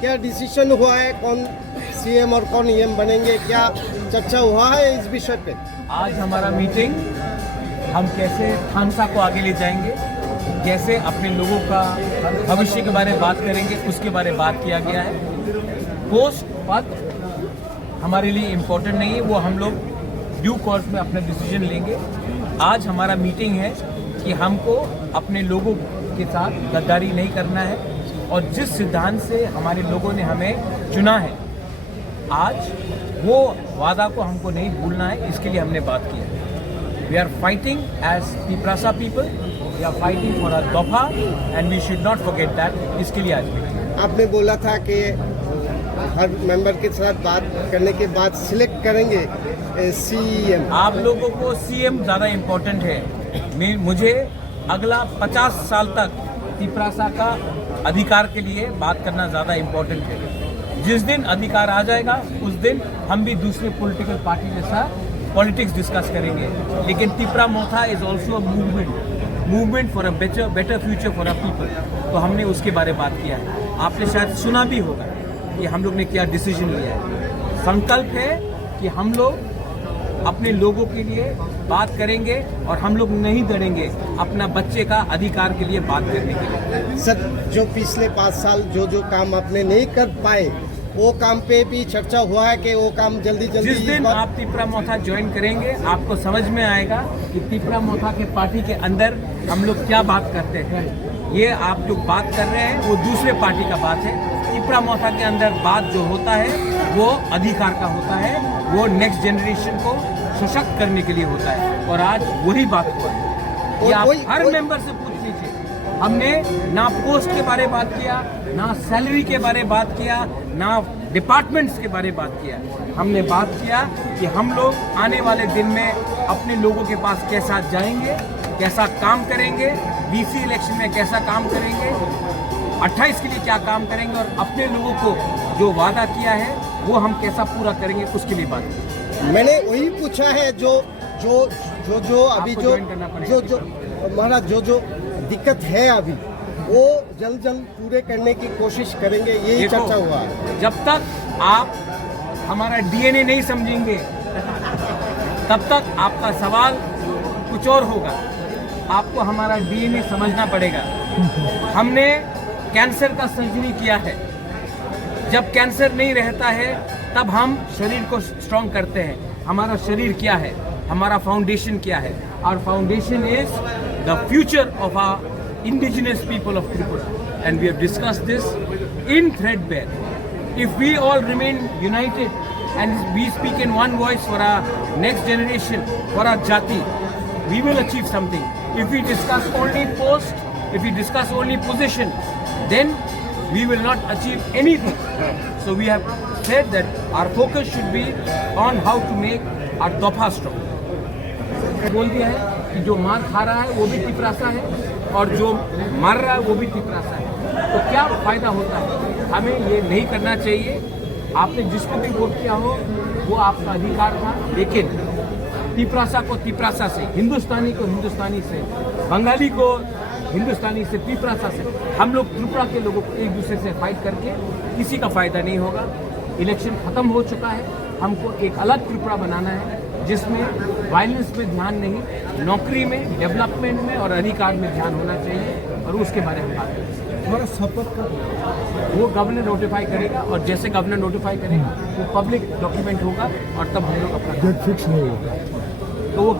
क्या डिसीजन हुआ है, कौन सीएम और कौन ईएम बनेंगे, क्या चर्चा हुआ है इस विषय पे? आज हमारा मीटिंग, हम कैसे थानसा को आगे ले जाएंगे, कैसे अपने लोगों का भविष्य के बारे में बात करेंगे, उसके बारे में बात किया गया है। पोस्ट पद हमारे लिए इम्पोर्टेंट नहीं है, वो हम लोग ड्यू कोर्स में अपना डिसीजन लेंगे। आज हमारा मीटिंग है कि हमको अपने लोगों के साथ गद्दारी नहीं करना है और जिस सिद्धांत से हमारे लोगों ने हमें चुना है, आज वो वादा को हमको नहीं भूलना है, इसके लिए हमने बात की है। We are fighting as Tiprasa people, we are fighting for a दफा and we should not forget that. इसके लिए आज मीटिंग। आपने बोला था कि हर मेंबर के साथ बात करने के बाद सिलेक्ट करेंगे सीएम। आप लोगों को सीएम ज़्यादा इम्पोर्टेंट है। मुझे अगला 50 साल तक पिपरासा का अधिकार के लिए बात करना ज़्यादा इम्पोर्टेंट है। जिस दिन अधिकार आ जाएगा उस दिन हम भी दूसरे पॉलिटिकल पार्टी के साथ पॉलिटिक्स डिस्कस करेंगे। लेकिन Tipra Motha is also movement for a better future for a people. तो हमने उसके बारे में बात किया है। आपने शायद सुना भी होगा कि हम लोग ने क्या डिसीजन लिया है। संकल्प है कि हम लोग अपने लोगों के लिए बात करेंगे और हम लोग नहीं डरेंगे अपना बच्चे का अधिकार के लिए बात करने के लिए। सर, जो पिछले 5 साल जो काम आपने नहीं कर पाए, वो काम पे भी चर्चा हुआ है कि वो काम जल्दी जिस दिन आप तिपरा मोथा ज्वाइन करेंगे आपको समझ में आएगा कि तिपरा मोथा के पार्टी के अंदर हम लोग क्या बात करते हैं। ये आप जो बात कर रहे हैं वो दूसरे पार्टी का बात है। तिपरा मोथा के अंदर बात जो होता है वो अधिकार का होता है, वो नेक्स्ट जनरेशन को सशक्त करने के लिए होता है और आज वही बात हुआ है। ये आप हर मेंबर से पूछ लीजिए। हमने ना पोस्ट के बारे में बात किया, ना सैलरी के बारे में बात किया, ना डिपार्टमेंट्स के बारे में बात किया। हमने बात किया कि हम लोग आने वाले दिन में अपने लोगों के पास कैसा जाएंगे, कैसा काम करेंगे, डीसी इलेक्शन में कैसा काम करेंगे, 28 के लिए क्या काम करेंगे और अपने लोगों को जो वादा किया है वो हम कैसा पूरा करेंगे, उसके लिए बात की। मैंने वही पूछा है जो अभी जो हमारा जो दिक्कत है अभी, वो जल्द पूरे करने की कोशिश करेंगे, यही चर्चा हुआ है। जब तक आप हमारा डीएनए नहीं समझेंगे तब तक आपका सवाल कुछ और होगा। आपको हमारा डीएनए समझना पड़ेगा। हमने कैंसर का सर्जरी किया है। जब कैंसर नहीं रहता है तब हम शरीर को स्ट्रॉन्ग करते हैं। हमारा शरीर क्या है, हमारा फाउंडेशन क्या है? Our foundation is the future of our indigenous people of Tripura, and we have discussed this in threadbare. If we all remain united and we speak in one voice for our next generation, for our jati, we will achieve something. If we discuss only post, if we discuss only position, then we will not achieve anything. So we have said that our focus should be on how to make our Dopa strong. बोल दिया है कि जो मार खा रहा है वो भी पिपरासा है और जो मार रहा है वो भी पिपरासा है। तो क्या फायदा होता है? हमें ये नहीं करना चाहिए। आपने जिसको भी वोट किया हो वो आपका अधिकार था, लेकिन पिपरासा को पिपरासा से, हिंदुस्तानी को हिंदुस्तानी से, बंगाली को हिंदुस्तानी से, पिपरासा से, हम लोग त्रिपुरा के लोगों को एक दूसरे से फाइट करके किसी का फायदा नहीं होगा। इलेक्शन खत्म हो चुका है। हमको एक अलग त्रिपुरा बनाना है जिसमें वायलेंस में ध्यान नहीं, नौकरी में, डेवलपमेंट में और अधिकार में ध्यान होना चाहिए और उसके बारे में बात करें। हमारा शपथ का वो गवर्नर नोटिफाई करेगा और जैसे गवर्नर नोटिफाई करेगा वो पब्लिक डॉक्यूमेंट होगा और तब हम लोग अपना फिक्स नहीं होगा तो वो